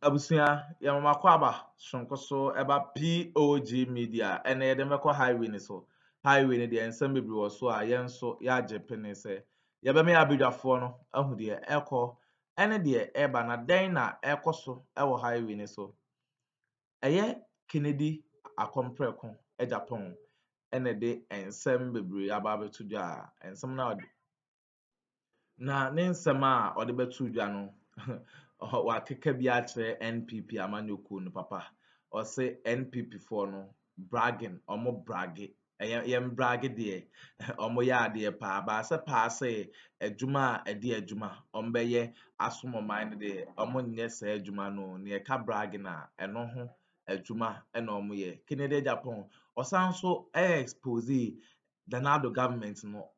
Abusia yamama kwaba shonkoso eba POG Media ene yede meko highway ni so highway ni de ensem bebri wo so a yenso ya jepene se yebe me abedwafo no ahu de eko ene de eba na den na ekoso ewo highway ni so eye Kennedy akompreko Japan ene de ensem bebri aba betudwa ensem na ne nsem a ode betudwa no wa keka bi a kire NPP amanyoku no papa o se NPP for no bragging omo bragge yem bragge de omo ya de pa ba se pa se adwuma ade adwuma ombeye asomo mind de omo nye se adwuma no ne ka bragge na eno ho adwuma ena omo ye Kennedy Japan osanso expose the Addo government no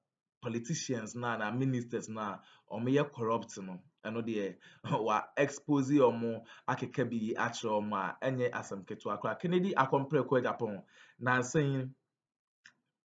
politicians na ministers na omo corrupt no eno de wa expose omo akeka bi achre omo a enye asem keto akra Kennedy akompreko Japan na saying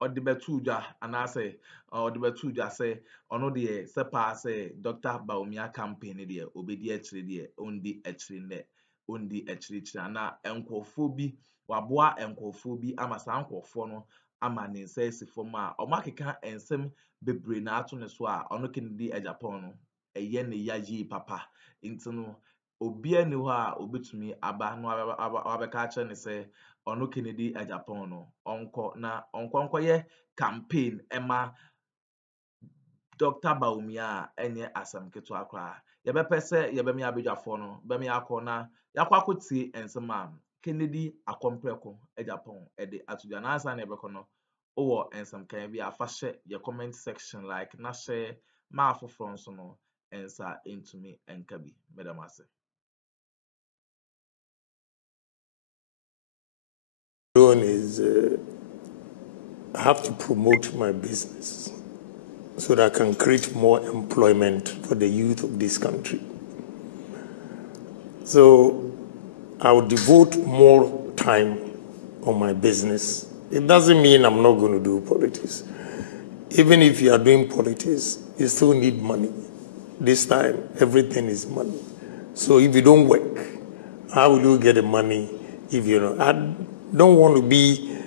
odibetudwa anase odibetudwa se ono de se pa se Dr. Bawumia campaign de obedi achre de ondi achre ne ondi achre na enkofo bi waboa enkofo bi amasa enkofo no ama ne nsa fom a omakeka ensem bebre na ato ne so a ono Kennedy Japan no eye ne yayi papa intino obi ani ho a obetumi aba no abeka ache ne se ono Kennedy Japan no onko ye campaign ema Dr. Bawumia enye asam keto akra yebepese yebemi abedwafo no bemi akona yakwakotie ensema Kennedy akompreko Japan ede atudwa na asa na ebekono owo ensem kan bi afahye ye comment section like na share ma afofro nso no ensa intumi enkabi madam ase doing is I have to promote my business so that I can create more employment for the youth of this country. So I will devote more time on my business. It doesn't mean I'm not going to do politics. Even if you are doing politics, you still need money. This time, everything is money. So if you don't work, how will you get the money if you know? I don't want to be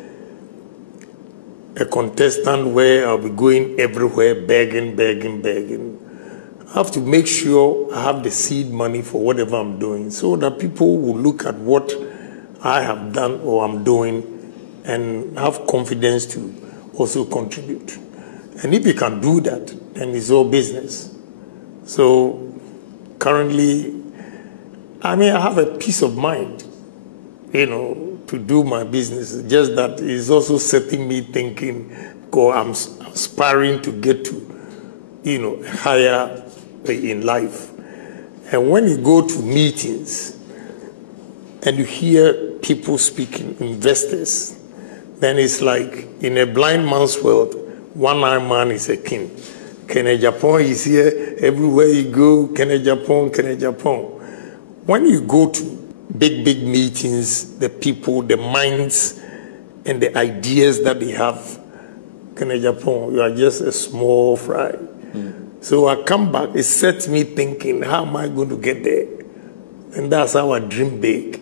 a contestant where I'll be going everywhere begging. I have to make sure I have the seed money for whatever I'm doing so that people will look at what I have done or I'm doing and have confidence to also contribute. And if you can do that, then it's all business. So currently, I have a peace of mind, to do my business. Just that is also setting me thinking, I'm aspiring to get to, higher in life. And when you go to meetings and you hear people speaking, investors, then it's like in a blind man's world, one-eyed man is a king. Kennedy Japan is here, everywhere you go, Kennedy Japan. When you go to big meetings, the people, the minds, and the ideas that they have, Kennedy Japan, you are just a small fry. So I come back, it sets me thinking, how am I going to get there? And that's how I dream big,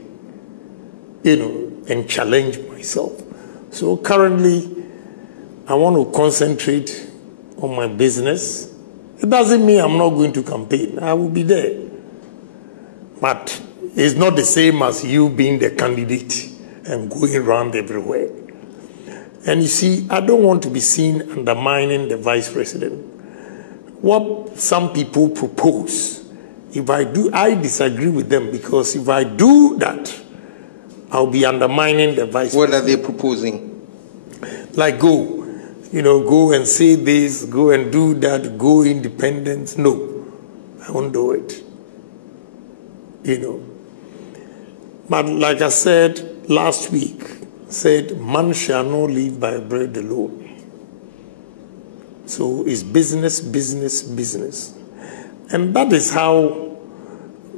and challenge myself. So currently, I want to concentrate on my business. It doesn't mean I'm not going to campaign. I will be there. But it's not the same as you being the candidate and going around everywhere. And you see, I don't want to be seen undermining the vice president. What some people propose, if I do, I disagree with them, because if I do that, I'll be undermining the vice president. What are they proposing? Like go and say this, go and do that, go independent. No, I won't do it. But like I said last week, man shall not live by bread alone. So it's business. And that is how,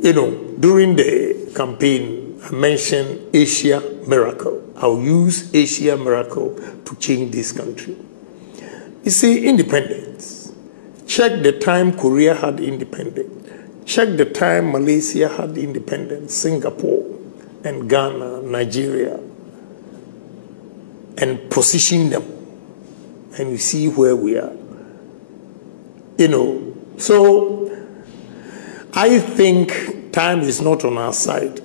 during the campaign, I mentioned Asia Miracle. I'll use Asia Miracle to change this country. You see, independence. Check the time Korea had independence. Check the time Malaysia had independence, Singapore and Ghana, Nigeria, and position them. And you see where we are. You know, so I think time is not on our side.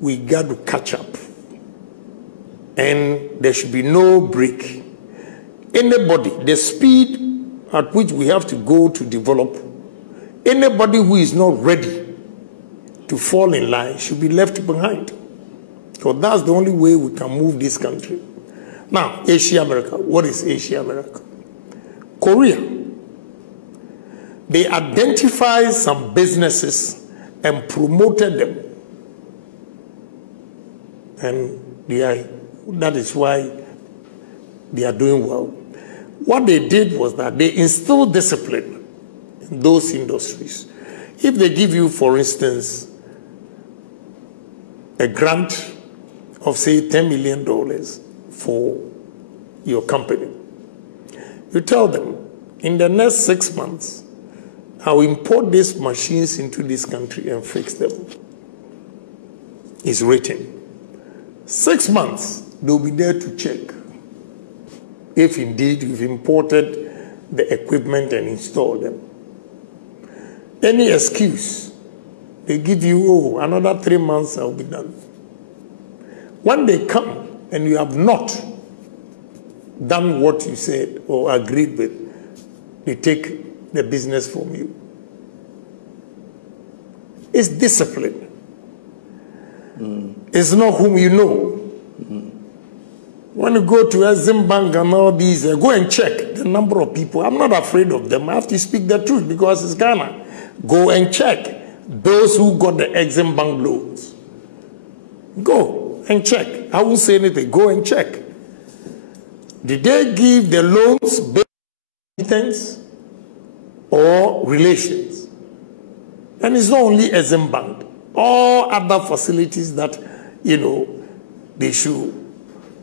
We got to catch up. And there should be no break. Anybody, the speed at which we have to go to develop, anybody who is not ready to fall in line should be left behind. Because that's the only way we can move this country. Now, Asia America. What is Asia America? Korea. They identified some businesses and promoted them. And that is why they are doing well. What they did was that they instilled discipline in those industries. If they give you, for instance, a grant of, say, $10 million for your company, you tell them, in the next 6 months, I'll import these machines into this country and fix them. It's written. 6 months, they'll be there to check if indeed you've imported the equipment and installed them. Any excuse, they give you, oh, another 3 months, I'll be done. When they come and you have not done what you said or agreed with, they take the business from you. It's discipline. It's not whom you know. When you go to Exim Bank and all these, go and check the number of people. I'm not afraid of them. I have to speak the truth because it's Ghana. Go and check those who got the Exim Bank loans. Go and check. I won't say anything. Go and check. Did they give the loans based on competence or relations? And it's not only Exim Bank. All other facilities that, you know, they should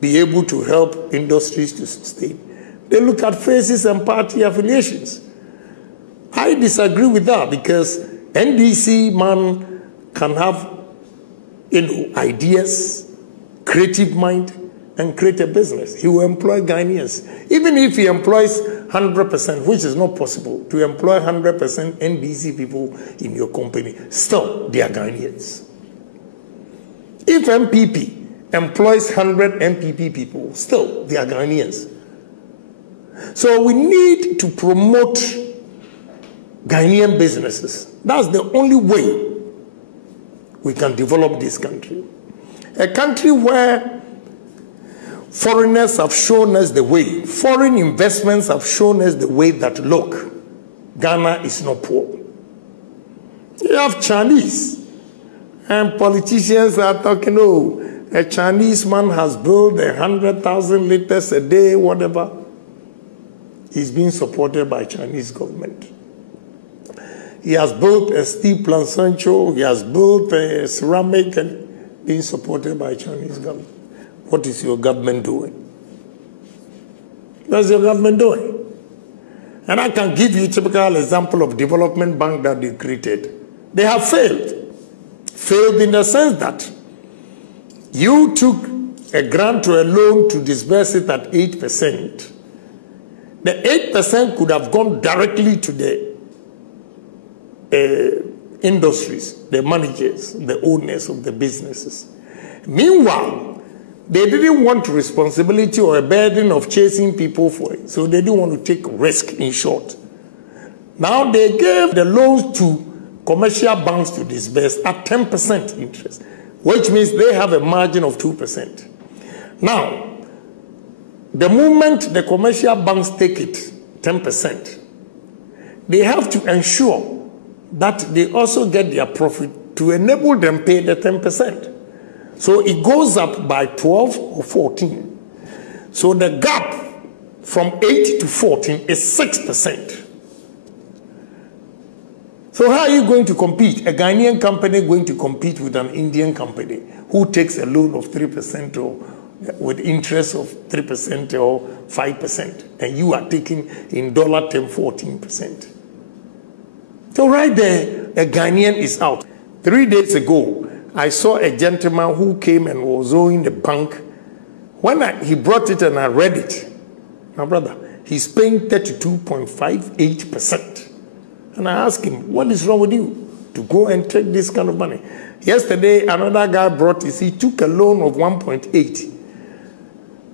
be able to help industries to sustain. They look at faces and party affiliations. I disagree with that because NDC man can have, you know, ideas, creative mind, and create a business. He will employ Ghanaians. Even if he employs 100%, which is not possible, to employ 100% NDC people in your company, still they are Ghanaians. If NPP employs 100 NPP people, still they are Ghanaians. So we need to promote Ghanaian businesses. That's the only way we can develop this country. A country where foreigners have shown us the way. Foreign investments have shown us the way that, look, Ghana is not poor. You have Chinese, and politicians are talking, oh, a Chinese man has built 100,000 liters a day, whatever. He's being supported by Chinese government. He has built a steel plant, Sancho. He has built a ceramic and being supported by Chinese government. What is your government doing? What is your government doing? And I can give you a typical example of development bank that they created. They have failed. Failed in the sense that you took a grant or a loan to disburse it at 8%. The 8% could have gone directly to the industries, the managers, the owners of the businesses. Meanwhile, they didn't want responsibility or a burden of chasing people for it. So they didn't want to take risk, in short. Now they gave the loans to commercial banks to disburse at 10% interest, which means they have a margin of 2%. Now, the moment the commercial banks take it, 10%, they have to ensure that they also get their profit to enable them pay the 10%. So it goes up by 12 or 14. So the gap from 8 to 14 is 6%. So how are you going to compete? A Ghanaian company going to compete with an Indian company who takes a loan of 3% or with interest of 3% or 5%, and you are taking in dollar term 14%. So right there, a Ghanaian is out. 3 days ago, I saw a gentleman who came and was owing the bank. When he brought it and I read it, my brother, he's paying 32.58%. And I asked him, what is wrong with you to go and take this kind of money? Yesterday, another guy brought this. He took a loan of 1.8.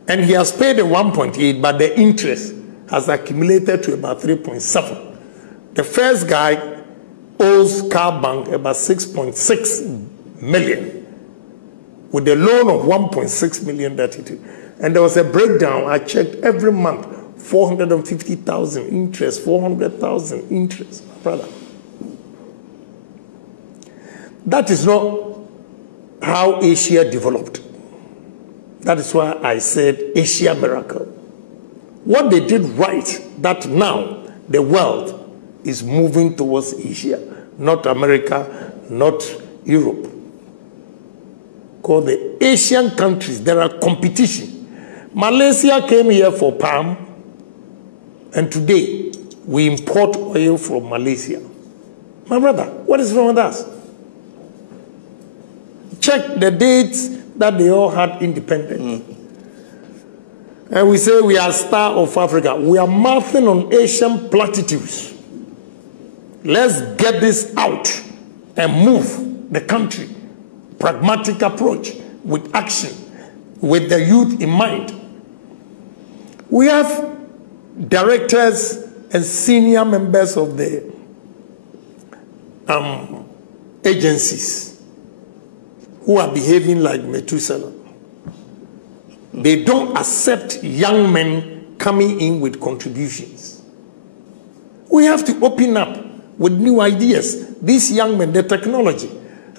And he has paid the 1.8, but the interest has accumulated to about 3.7. The first guy owes Car Bank about 6.6 million with a loan of 1.6 million that he took. And there was a breakdown. I checked every month, 450,000 interest, 400,000 interest, my brother. That is not how Asia developed. That is why I said Asia miracle. What they did right, that now the world is moving towards Asia, not America, not Europe. Because the Asian countries, there are competition. Malaysia came here for palm, and today we import oil from Malaysia. My brother, what is wrong with us? Check the dates that they all had independence. And we say we are star of Africa. We are mouthing on Asian platitudes. Let's get this out and move the country. Pragmatic approach with action, with the youth in mind. We have directors and senior members of the agencies who are behaving like Methuselah. They don't accept young men coming in with contributions. We have to open up with new ideas. These young men, the technology.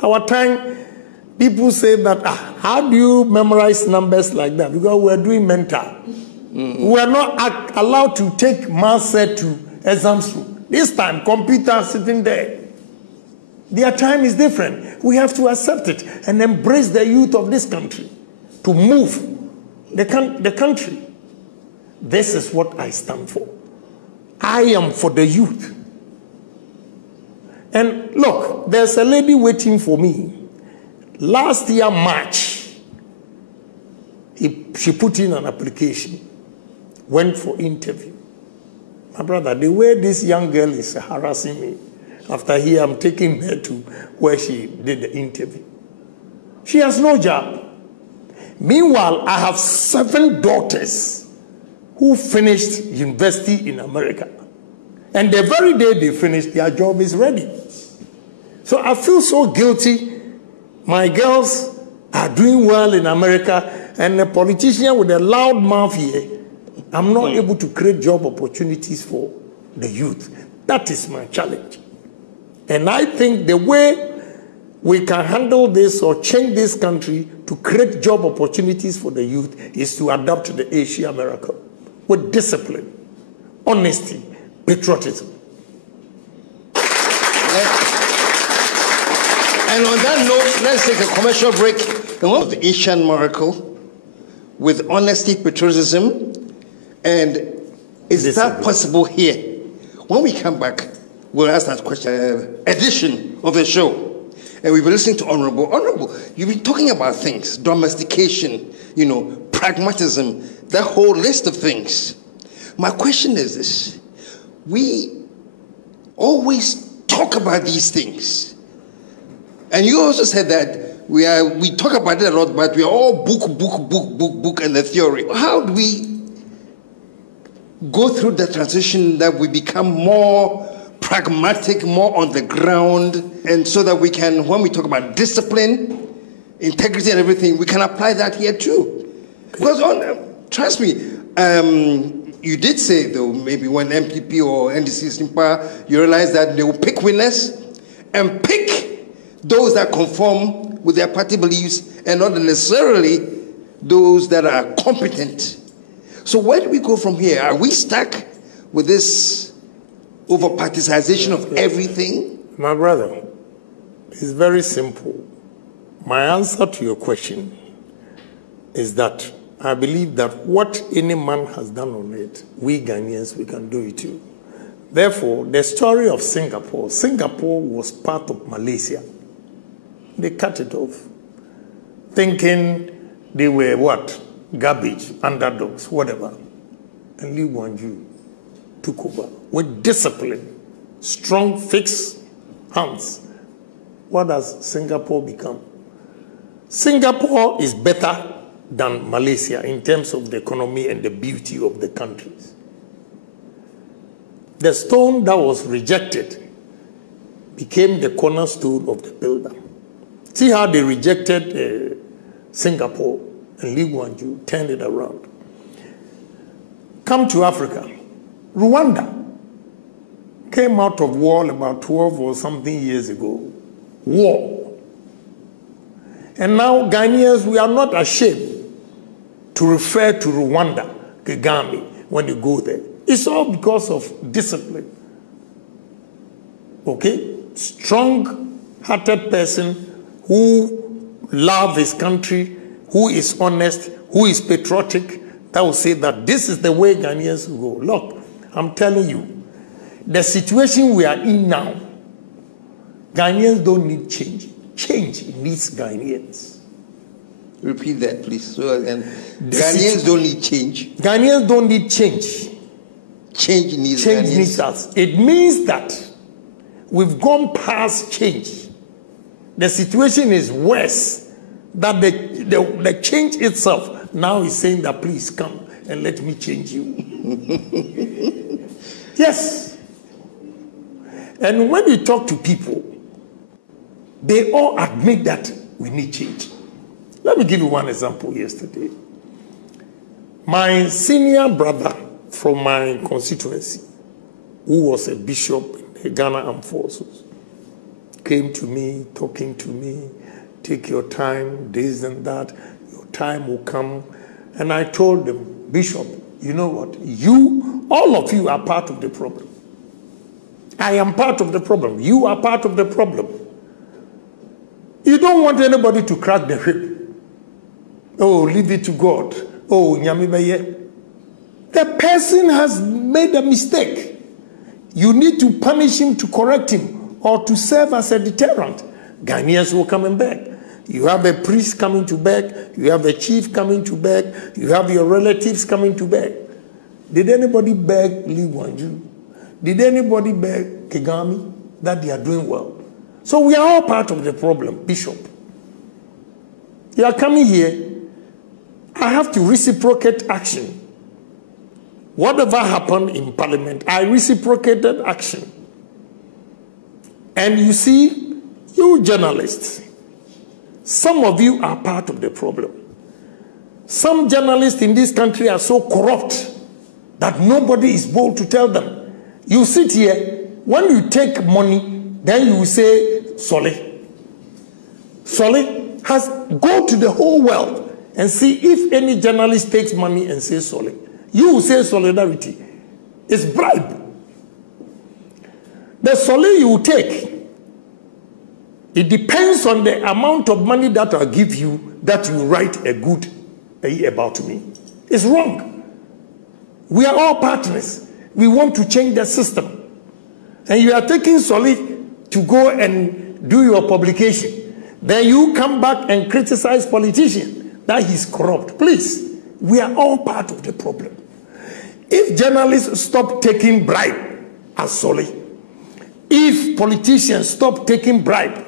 Our time, people say that, how do you memorize numbers like that? Because we're doing mental. We are not allowed to take math set to exams room. This time, computer sitting there. Their time is different. We have to accept it and embrace the youth of this country to move the country. This is what I stand for. I am for the youth. And look, there's a lady waiting for me. Last year, March, she put in an application, went for interview. My brother, the way this young girl is harassing me, after here, I'm taking her to where she did the interview. She has no job. Meanwhile, I have 7 daughters who finished university in America. And the very day they finished, their job is ready. So I feel so guilty. My girls are doing well in America, and a politician with a loud mouth here, I'm not able to create job opportunities for the youth. That is my challenge. And I think the way we can handle this or change this country to create job opportunities for the youth is to adopt the Asia miracle with discipline, honesty, patriotism. And on that note, let's take a commercial break. The Asian miracle with honesty, patriotism, and is that possible here? When we come back, we'll ask that question. Edition of the show. And we've been listening to Honorable. Honorable, you've been talking about things, domestication, pragmatism, that whole list of things. My question is this. We always talk about these things. And you also said that we talk about it a lot, but we are all book, and the theory. How do we go through the transition that we become more pragmatic, more on the ground, and so that we can, when we talk about discipline, integrity and everything, we can apply that here too? Because trust me, you did say though, maybe when NPP or NDC is in power, you realize that they will pick winners and pick those that conform with their party beliefs and not necessarily those that are competent. So where do we go from here? Are we stuck with this over-particization of everything? My brother, it's very simple. My answer to your question is that I believe that what any man has done on it, we Ghanaians, we can do it too. Therefore, the story of Singapore was part of Malaysia. They cut it off, thinking they were what? Garbage, underdogs, whatever. And Lee Kuan Yew took over with discipline, strong, fixed hands. What has Singapore become? Singapore is better than Malaysia in terms of the economy and the beauty of the countries. The stone that was rejected became the cornerstone of the builder. See how they rejected Singapore, and Lee Kuan Yew turned it around. Come to Africa. Rwanda came out of war about 12 or something years ago. War. And now Ghanaians, we are not ashamed to refer to Rwanda, Kagame, when you go there. It's all because of discipline. Okay? Strong-hearted person who loves his country, who is honest, who is patriotic, that will say that this is the way Ghanaians will go. Look, I'm telling you, the situation we are in now, Ghanaians don't need change. Change needs Ghanaians. Repeat that, please. So again, Ghanaians don't need change. Ghanaians don't need change. Change needs Change Ghanaians. needs us. It means that we've gone past change. The situation is worse. That the change itself now is saying that please come and let me change you. Yes. And when you talk to people, they all admit that we need change. Let me give you one example yesterday. My senior brother from my constituency, who was a bishop in the Ghana Armed Forces, came to me, talking to me, take your time, this and that, your time will come. And I told them, Bishop, you know what? You, all of you are part of the problem. I am part of the problem. You are part of the problem. You don't want anybody to crack the whip. Oh, leave it to God. Oh, Nyamibeye. The person has made a mistake. You need to punish him, to correct him, or to serve as a deterrent. Ghanaians will come and beg. You have a priest coming to beg. You have a chief coming to beg. You have your relatives coming to beg. Did anybody beg Lee Kuan Yew? Did anybody beg Kagame that they are doing well? So we are all part of the problem, Bishop. You are coming here. I have to reciprocate action. Whatever happened in Parliament, I reciprocated action. And you see, you journalists, some of you are part of the problem. Some journalists in this country are so corrupt that nobody is bold to tell them. You sit here, when you take money, then you will say, Solly. Solly has, go to the whole world and see if any journalist takes money and says Solly. You will say solidarity. It's bribe. The Solly you take, it depends on the amount of money that I'll give you that you write a good about me. It's wrong. We are all partners. We want to change the system. And you are taking Solly to go and do your publication. Then you come back and criticize politicians that he's corrupt. Please, we are all part of the problem. If journalists stop taking bribe as Solly, if politicians stop taking bribe,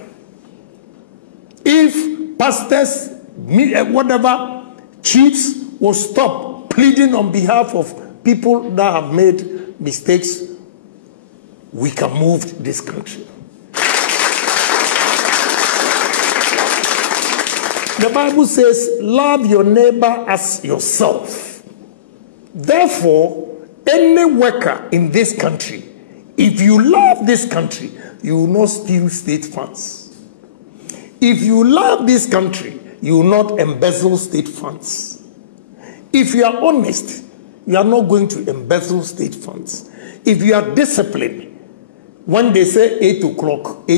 if pastors, whatever, chiefs will stop pleading on behalf of people that have made mistakes, we can move this country. The Bible says, love your neighbor as yourself. Therefore, any worker in this country, if you love this country, you will not steal state funds. If you love this country, you will not embezzle state funds. If you are honest, you are not going to embezzle state funds. If you are disciplined, when they say 8 o'clock,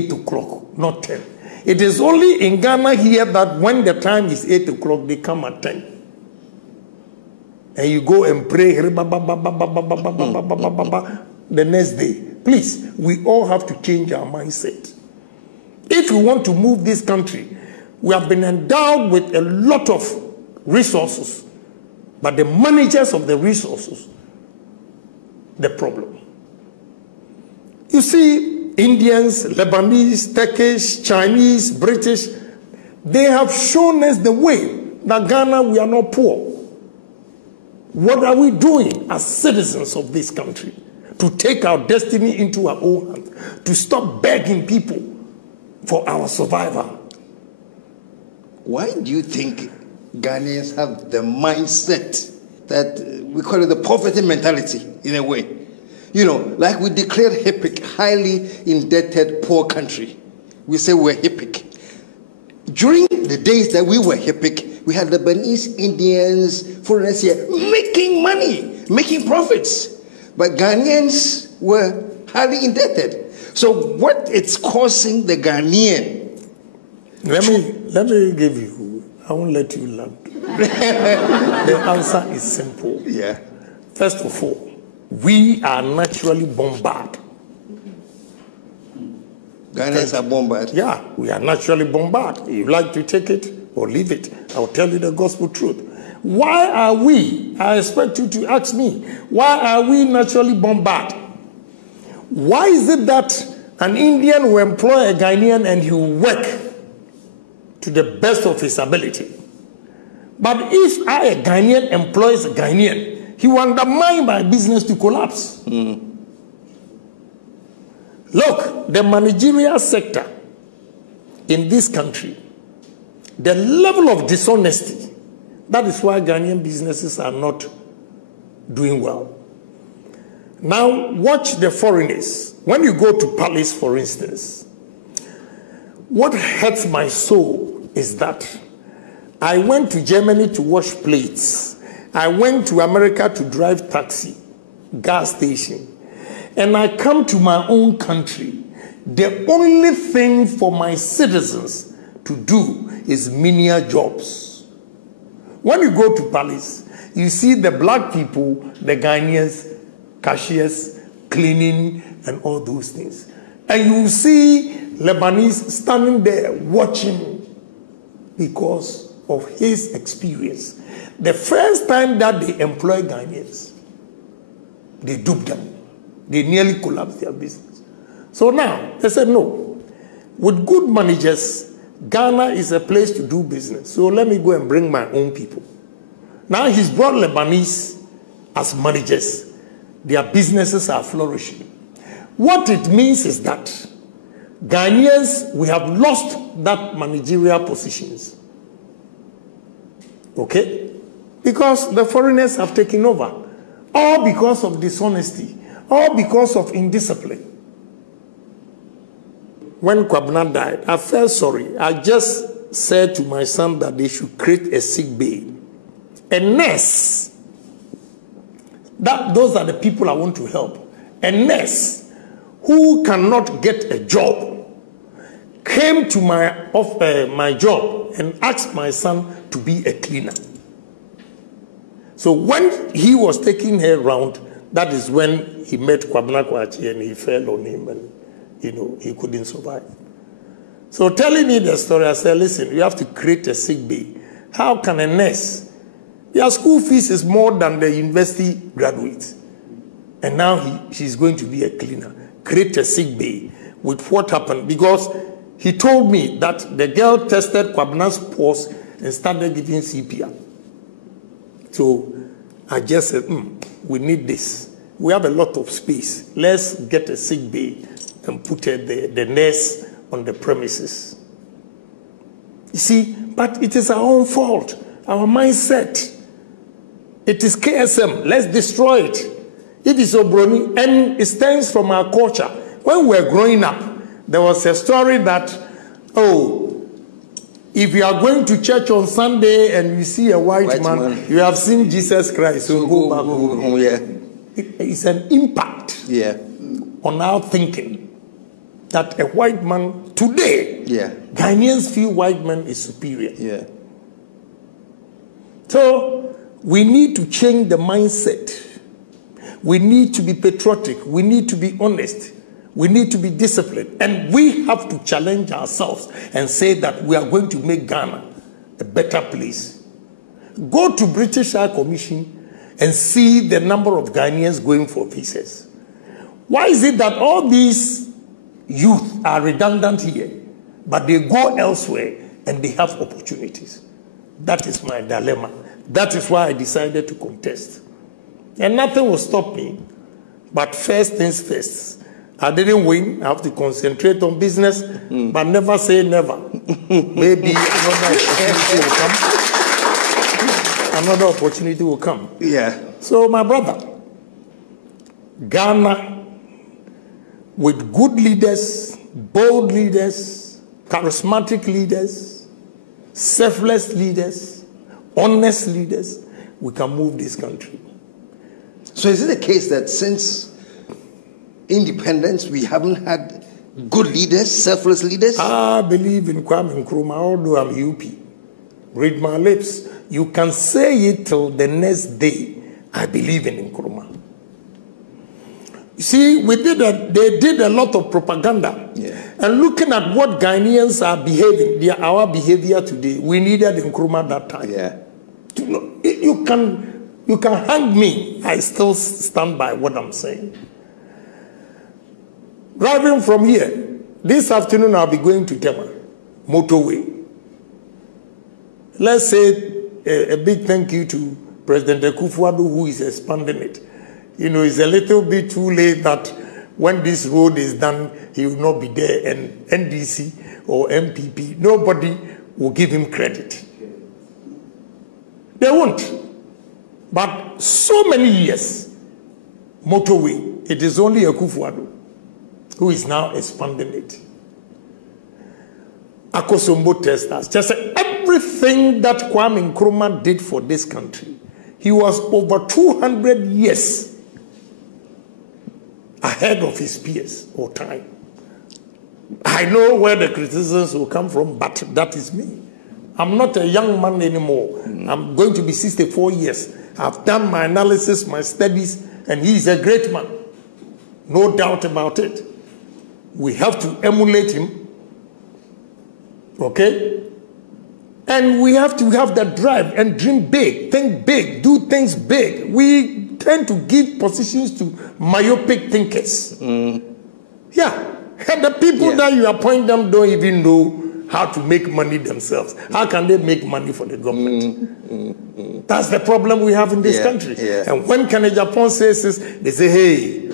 not 10. It is only in Ghana here that when the time is 8 o'clock, they come at 10. And you go and pray. the next day. Please, we all have to change our mindset. If we want to move this country, we have been endowed with a lot of resources, but the managers of the resources, the problem. You see, Indians, Lebanese, Turkish, Chinese, British, they have shown us the way that Ghana, we are not poor. What are we doing as citizens of this country to take our destiny into our own hands, to stop begging people for our survival? Why do you think Ghanaians have the mindset that we call it the poverty mentality in a way? You know, like we declared HIPIC, highly indebted poor country. We say we're HIPIC. During the days that we were HIPIC, we had Lebanese, Indians, foreigners here making money, making profits. But Ghanaians were highly indebted. So what is causing the Ghanaian? Let me give you, I won't let you land. The answer is simple. Yeah. First of all, we are naturally bombarded. Ghanaians are bombarded. Yeah, we are naturally bombarded. You like to take it or leave it. I'll tell you the gospel truth. Why are we, I expect you to ask me, why are we naturally bombarded? Why is it that an Indian will employ a Ghanaian and he will work to the best of his ability? But if a Ghanaian employs a Ghanaian, he will undermine my business to collapse. Look, the managerial sector in this country, the level of dishonesty, that is why Ghanaian businesses are not doing well. Now, watch the foreigners. When you go to Palace, for instance, what hurts my soul is that I went to Germany to wash plates. I went to America to drive taxi, gas station. And I come to my own country. The only thing for my citizens to do is menial jobs. When you go to Palace, you see the black people, the Ghanaians, cashiers, cleaning, and all those things. And you see Lebanese standing there watching because of his experience. The first time that they employ Ghanaians, they dupe them. They nearly collapsed their business. So now, they said, no. With good managers, Ghana is a place to do business. So let me go and bring my own people. Now he's brought Lebanese as managers. Their businesses are flourishing. What it means is that Ghanaians, we have lost that managerial positions. Okay? Because the foreigners have taken over. All because of dishonesty. All because of indiscipline. When Kwabena died, I felt sorry. I just said to my son that they should create a sick bay. A nurse. Those are the people I want to help. A nurse who cannot get a job came to my job and asked my son to be a cleaner. So when he was taking her around, that is when he met Kwabena Kwachi and he fell on him and, he couldn't survive. So telling me the story, I said, listen, you have to create a sick bay. How can a nurse? Their school fees is more than the university graduates. And now she's going to be a cleaner. Create a sick bay with what happened. Because he told me that the girl tested Kwabena's pulse and started giving CPR. So I just said, we need this. We have a lot of space. Let's get a sick bay and put the nurse on the premises. You see, but it is our own fault, our mindset. It is KSM. Let's destroy it. It is Obroni, and it stems from our culture. When we were growing up, there was a story that, if you are going to church on Sunday and you see a white man, you have seen Jesus Christ. So go back home. Yeah. It's an impact on our thinking that a white man today, Ghanaians feel white man is superior. Yeah. So we need to change the mindset. We need to be patriotic. We need to be honest. We need to be disciplined. And we have to challenge ourselves and say that we are going to make Ghana a better place. Go to British High Commission and see the number of Ghanaians going for visas. Why is it that all these youth are redundant here, but they go elsewhere and they have opportunities? That is my dilemma. That is why I decided to contest. And nothing will stop me. But first things first. I didn't win. I have to concentrate on business, but never say never. Maybe another opportunity will come. Another opportunity will come. Yeah. So, my brother, Ghana, with good leaders, bold leaders, charismatic leaders, selfless leaders, honest leaders, we can move this country. So is it the case that since independence, we haven't had good leaders, selfless leaders? I believe in Kwame Nkrumah, although I'm UP. Read my lips. You can say it till the next day. I believe in Nkrumah. You see, they did a lot of propaganda. Yeah. And looking at what Ghanaians are behaving, our behavior today, we needed Nkrumah that time. Yeah. You can hang me. I still stand by what I'm saying. Driving from here, this afternoon I'll be going to Tema, motorway. Let's say a big thank you to President Akufo-Addo, who is expanding it. You know, it's a little bit too late that when this road is done, he will not be there, and NDC or NPP, nobody will give him credit. They won't. But so many years, motorway, it is only Akufo-Addo who is now expanding it. Akosombo testers, just everything that Kwame Nkrumah did for this country, he was over 200 years ahead of his peers or time. I know where the criticisms will come from, but that is me. I'm not a young man anymore. I'm going to be 64 years. I've done my analysis, my studies, and he is a great man. No doubt about it. We have to emulate him. Okay? And we have to have that drive and dream big, think big, do things big. We tend to give positions to myopic thinkers. Yeah. And the people that you appoint them don't even know how to make money themselves. How can they make money for the government? That's the problem we have in this country. Yeah. And when Kennedy Japan says this, they say, hey,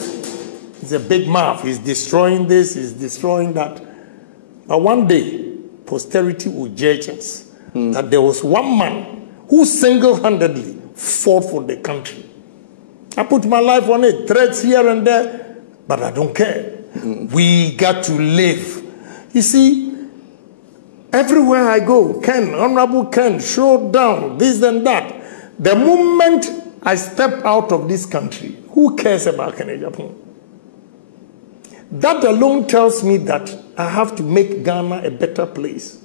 he's a big mouth. He's destroying this, he's destroying that. But one day, posterity will judge us that there was one man who single-handedly fought for the country. I put my life on it, threats here and there, but I don't care. We got to live. You see, everywhere I go, Ken, Honorable Ken, show down, this and that. The moment I step out of this country, who cares about Kennedy Japan? That alone tells me that I have to make Ghana a better place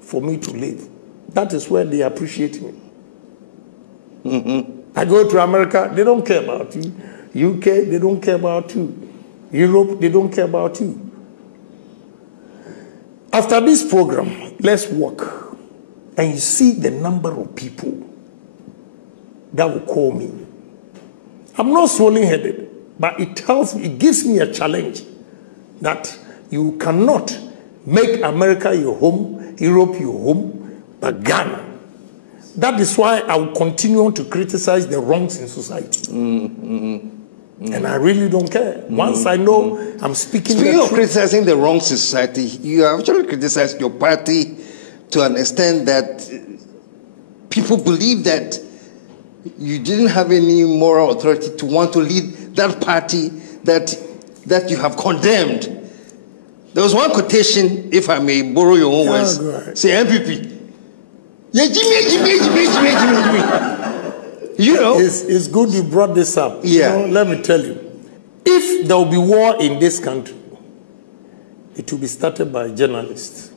for me to live. That is where they appreciate me. I go to America, they don't care about you. UK, they don't care about you. Europe, they don't care about you. After this program, let's walk. And you see the number of people that will call me. I'm not swollen-headed, but it gives me a challenge that you cannot make America your home, Europe your home, but Ghana. That is why I will continue to criticize the wrongs in society. And I really don't care. Once I know I'm speaking the truth. Speaking of criticizing the wrongs in society, you have actually criticized your party to an extent that people believe that you didn't have any moral authority to want to lead that party that you have condemned. There was one quotation, if I may borrow your own words, say NPP. Yeah, Jimmy. You know, it's good you brought this up. Yeah. You know, let me tell you, if there will be war in this country, it will be started by journalists.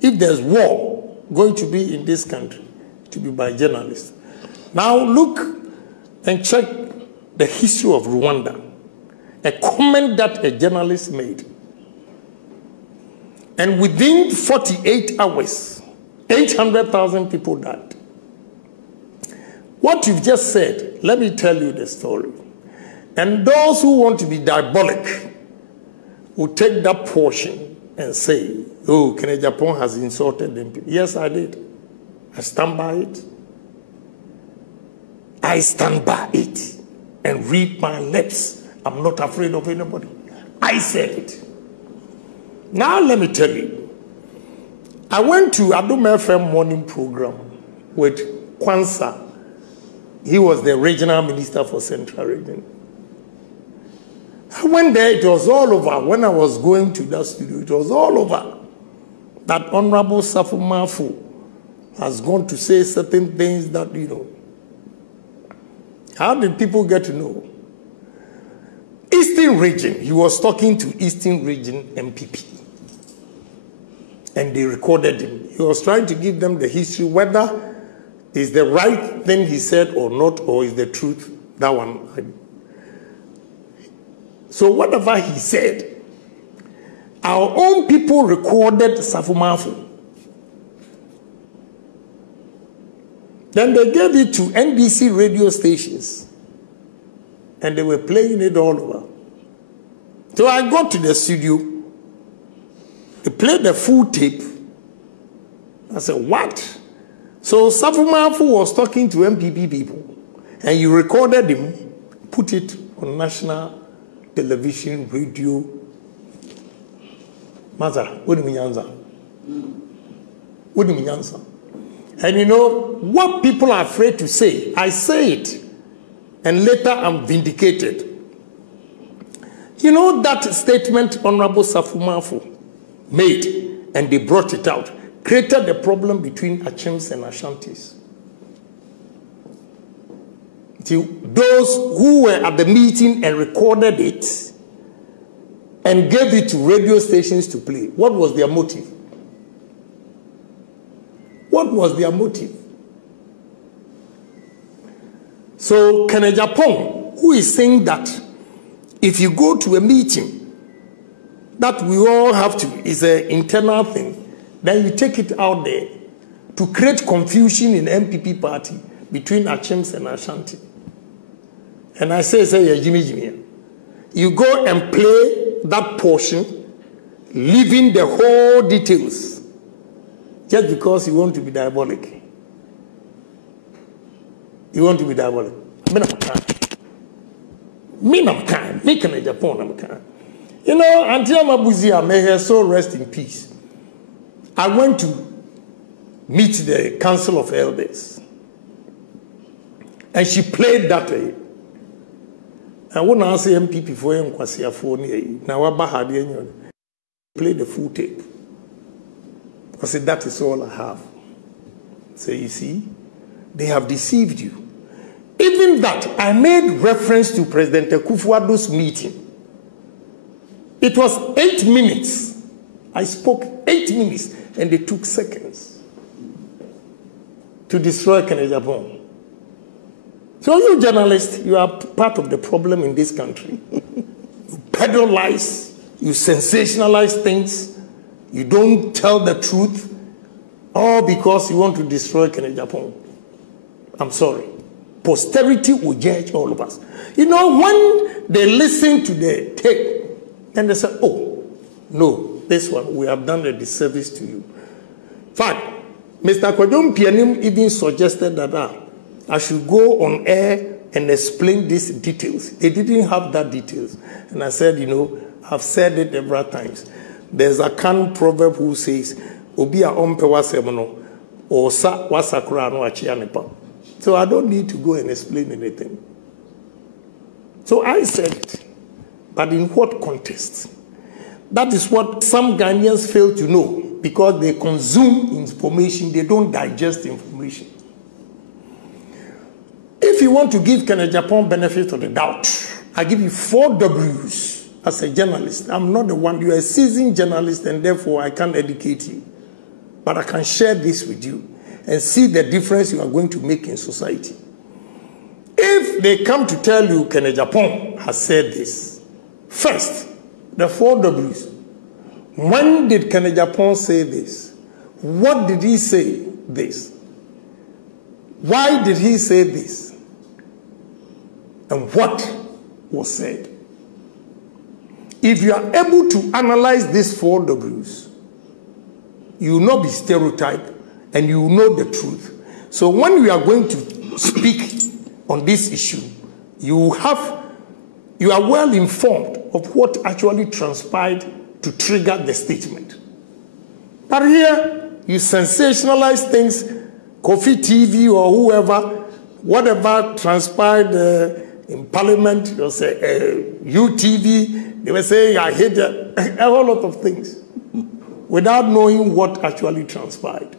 If there's war going to be in this country, it will be by journalists. Now look and check the history of Rwanda, a comment that a journalist made. And within 48 hours, 800,000 people died. What you've just said, let me tell you the story. And those who want to be diabolic will take that portion and say, oh, Kenya Japan has insulted them. Yes, I did. I stand by it. I stand by it and read my lips. I'm not afraid of anybody. I said it. Now let me tell you. I went to Addo FM morning program with Kwanzaa. He was the regional minister for Central Region. I went there, it was all over. When I was going to that studio, it was all over. That Honorable Safo Mafu has gone to say certain things that, you know. How did people get to know? Eastern Region, he was talking to Eastern Region NPP. And they recorded him. He was trying to give them the history, whether it's the right thing he said or not, or is the truth, that one. So whatever he said, our own people recorded Safo Mafu. Then they gave it to NBC radio stations. And they were playing it all over. So I got to the studio. They played the full tape. I said, what? So Safo Mafu was talking to NPP people. And you recorded him, put it on national television, radio. Maza, what do you mean answer? What do you mean answer? And you know, what people are afraid to say, I say it. And later I'm vindicated. You know that statement Honorable Safo Mafu made, and they brought it out, created a problem between Achims and Ashantis. Those who were at the meeting and recorded it and gave it to radio stations to play, what was their motive? What was their motive? So Kenya Japan, who is saying that if you go to a meeting, that we all have to, is an internal thing, then you take it out there to create confusion in the NPP party between Achims and Ashanti. And I say, Jimmy, you go and play that portion, leaving the whole details, just because you want to be diabolic. You want to be diabolic. You know, Auntie Mabuzia, may her soul rest in peace. I went to meet the Council of Elders. And she played that day. I wouldn't answer MPP for him, now I played the full tape. I said, that is all I have. So you see, they have deceived you. Even that, I made reference to President Akufo-Addo's meeting. It was 8 minutes. I spoke 8 minutes, and they took seconds to destroy Kenya Japan. So you journalists, you are part of the problem in this country. You peddle lies, you sensationalize things, you don't tell the truth, all because you want to destroy Kenya Japan. I'm sorry. Posterity will judge all of us. You know, when they listen to the tape, and they say, oh, no, this one, we have done a disservice to you. In fact, Mr. Kwadwo Mpianim even suggested that I should go on air and explain these details. They didn't have that details. And I said, you know, I've said it several times. There's a Kan proverb who says, Obi a ompe wasemono, or sa wasakura no achianepa. So I don't need to go and explain anything. So I said it. But in what context? That is what some Ghanaians fail to know, because they consume information, they don't digest information. If you want to give Kenya Japan benefit of the doubt, I give you 4 W's as a journalist. I'm not the one, you're a seasoned journalist, and therefore I can't educate you. But I can share this with you and see the difference you are going to make in society. if they come to tell you Kenneth Japan has said this, first, the 4 Ws. When did Kenneth Japan say this? What did he say this? Why did he say this? And what was said? If you are able to analyze these 4 Ws, you will not be stereotyped and you will know the truth. So when we are going to speak on this issue, you are well informed of what actually transpired to trigger the statement. But here, you sensationalize things, Kofi TV or whoever, whatever transpired in Parliament, you'll say UTV, they will say I hate a whole lot of things without knowing what actually transpired.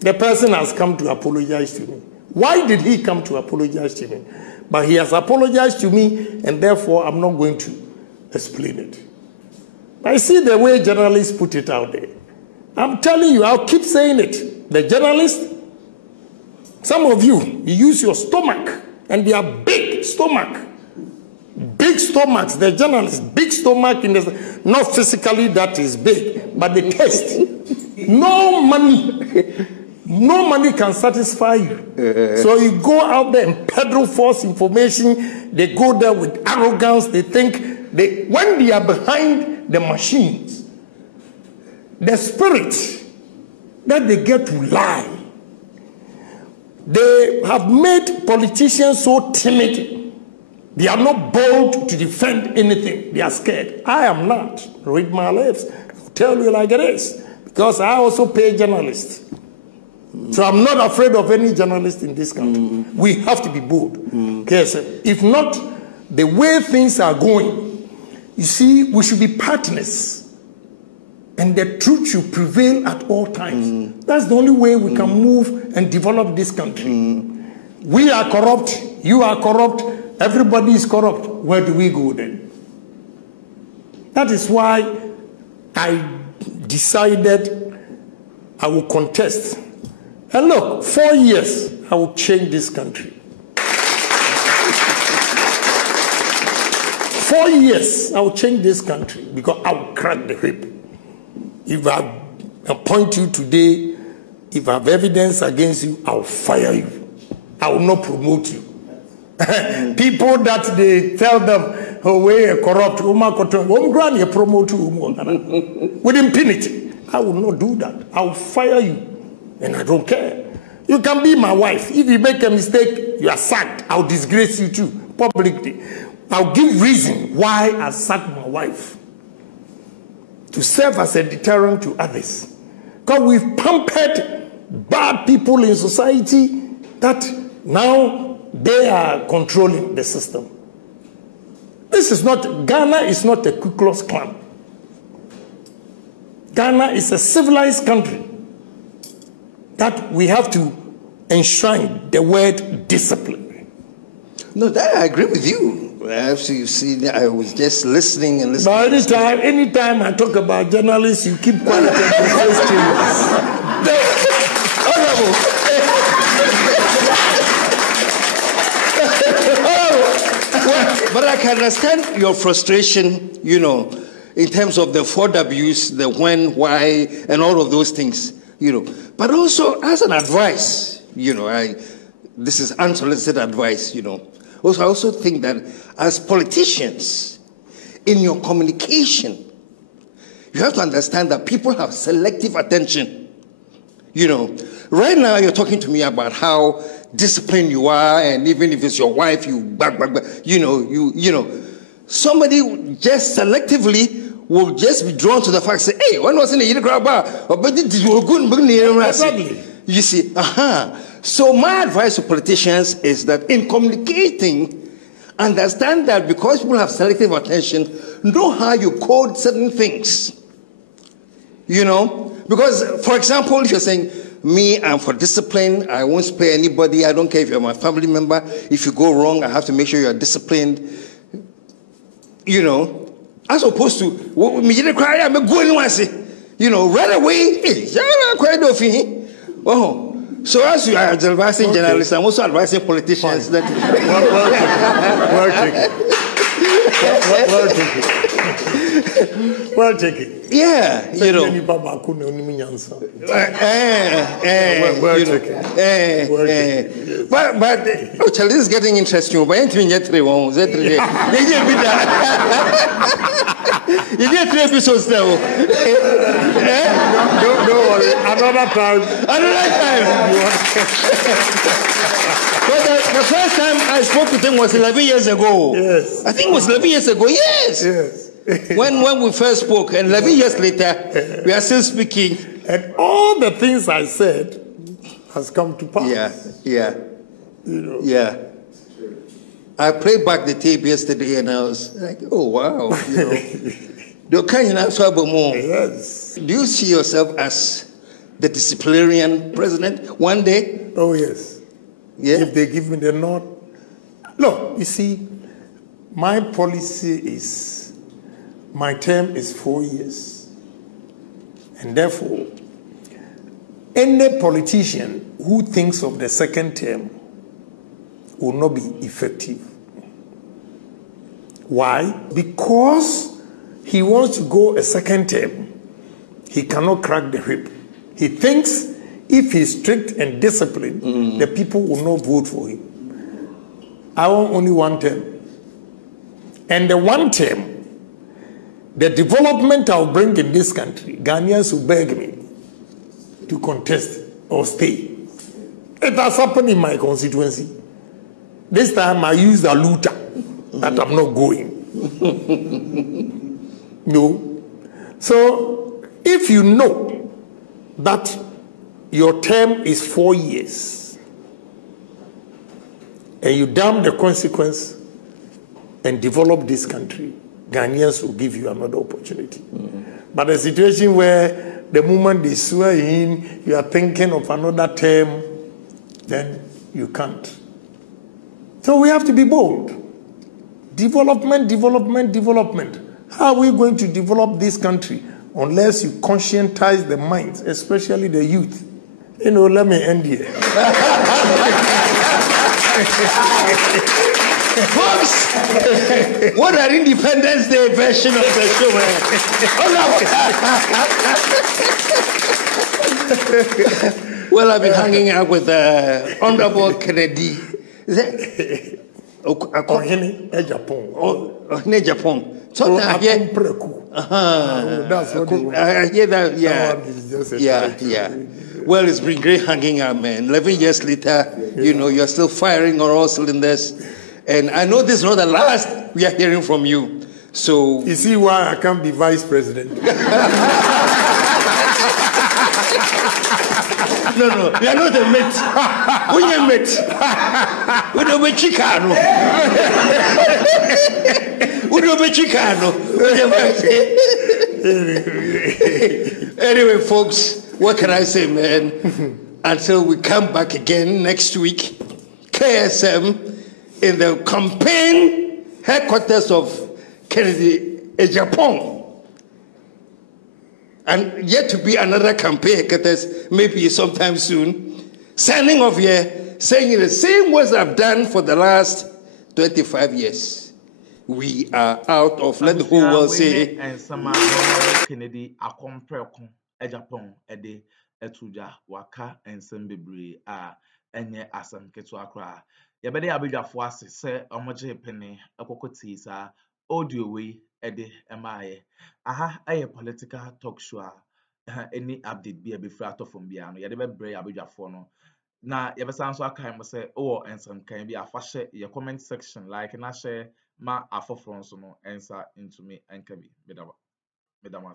The person has come to apologize to me. Why did he come to apologize to me? But he has apologized to me, and therefore I'm not going to explain it. I see the way journalists put it out there. I'm telling you, I'll keep saying it. The journalists, some of you use your stomach, and they are big stomach. Big stomachs, the journalists, big stomach, in the, not physically that is big, but the taste. No money can satisfy you. So you go out there and peddle false information. They go there with arrogance. They think when they are behind the machines, the spirit that they get to lie, they have made politicians so timid. They are not bold to defend anything. They are scared. I am not. Read my lips. I'll tell you like it is. Because I also pay journalists. So I'm not afraid of any journalist in this country. We have to be bold. Yes, if not, the way things are going, you see, we should be partners. And the truth should prevail at all times. That's the only way we can move and develop this country. We are corrupt. You are corrupt. Everybody is corrupt. Where do we go then? That is why I decided I will contest. And look, 4 years, I will change this country. 4 years, I will change this country because I will crack the whip. If I appoint you today, if I have evidence against you, I will fire you. I will not promote you. People that they tell them, oh, we are corrupt, promote you with impunity. I will not do that. I will fire you. And I don't care. You can be my wife. If you make a mistake, you are sacked. I'll disgrace you too, publicly. I'll give reason why I sacked my wife. To serve as a deterrent to others. Because we've pampered bad people in society that now they are controlling the system. This is not, Ghana is not a Ku Klux Klan. Ghana is a civilized country. That we have to enshrine the word discipline. No, that I agree with you. Actually, you see, I was just listening and listening. But anytime I talk about journalists, you keep quiet and But I can understand your frustration, you know, in terms of the 4 Ws, the when, why, and all of those things. You know, but also as an advice, you know, this is unsolicited advice, you know. Also, I also think that as politicians, in your communication, you have to understand that people have selective attention. You know, right now you're talking to me about how disciplined you are, and even if it's your wife, you know, somebody just selectively will just be drawn to the fact, say, hey, when was in the Exactly. You see, So my advice to politicians is that in communicating, understand that because people have selective attention, know how you code certain things. You know? Because, for example, if you're saying, me, I'm for discipline, I won't spare anybody, I don't care if you're my family member, if you go wrong, I have to make sure you're disciplined. You know? As opposed to, you know, right away, So as you are advising journalists, I'm also advising politicians that... Well taken. Yeah, you know. But actually, this is getting interesting. But anything yet, you get 3 episodes now. Don't worry. Another time. But the first time I spoke with him was 11 years ago. Yes. I think it was 11 years ago. Yes. When we first spoke, and 11 years later, we are still speaking. And all the things I said has come to pass. Yeah. You know. Yeah. I played back the tape yesterday, and I was like, oh, wow. You know. Yes. Do you see yourself as the disciplinarian president one day? Oh, yes. Yeah. If they give me the nod. Look, you see, my policy is, my term is 4 years. And therefore, any politician who thinks of the second term will not be effective. Why? Because he wants to go a second term. He cannot crack the whip. He thinks if he's strict and disciplined, the people will not vote for him. I want only 1 term. And the 1 term, the development I'll bring in this country, Ghanaians will beg me to contest or stay. It has happened in my constituency. This time I used a looter that I'm not going. No. So if you know that your term is 4 years and you damn the consequence and develop this country, Ghanaians will give you another opportunity. But a situation where the moment they swear in, you are thinking of another term, then you can't. So we have to be bold. Development. How are we going to develop this country unless you conscientize the minds, especially the youth? You know, let me end here. Folks, what an Independence Day version of the show. Well, I've been hanging out with Honorable Kennedy. Is that? Japan. So I hear that. Yeah. Well, it's been great hanging out, man. 11 years later, you know, you're still firing on all cylinders. And I know this is not the last we are hearing from you. So you see why I can't be vice president? No, we are not a mate. We are mate. We don't be Chicano. We don't be Chicano. Anyway, folks, what can I say, man? Until we come back again next week, KSM in the campaign headquarters of Kennedy, Japan. And yet to be another campaign headquarters, maybe sometime soon. Signing off here, saying the same words I've done for the last 25 years. We are out of, let the whole world say. And some Kennedy, Japan, Ede, Etuja, Waka, and Sembibri are enye asam ketua kra. Yabede abidwa fo ase se omoje pene akokoti sa audio we ede emaye. Aha aye political talk show any update be before to from bia no yade be bre abidwa fo no. Na yebesa nso akan mo se o ensam kan bi afahye ye comment section like na share ma afofro nso no ensa into me enka bi. Medama.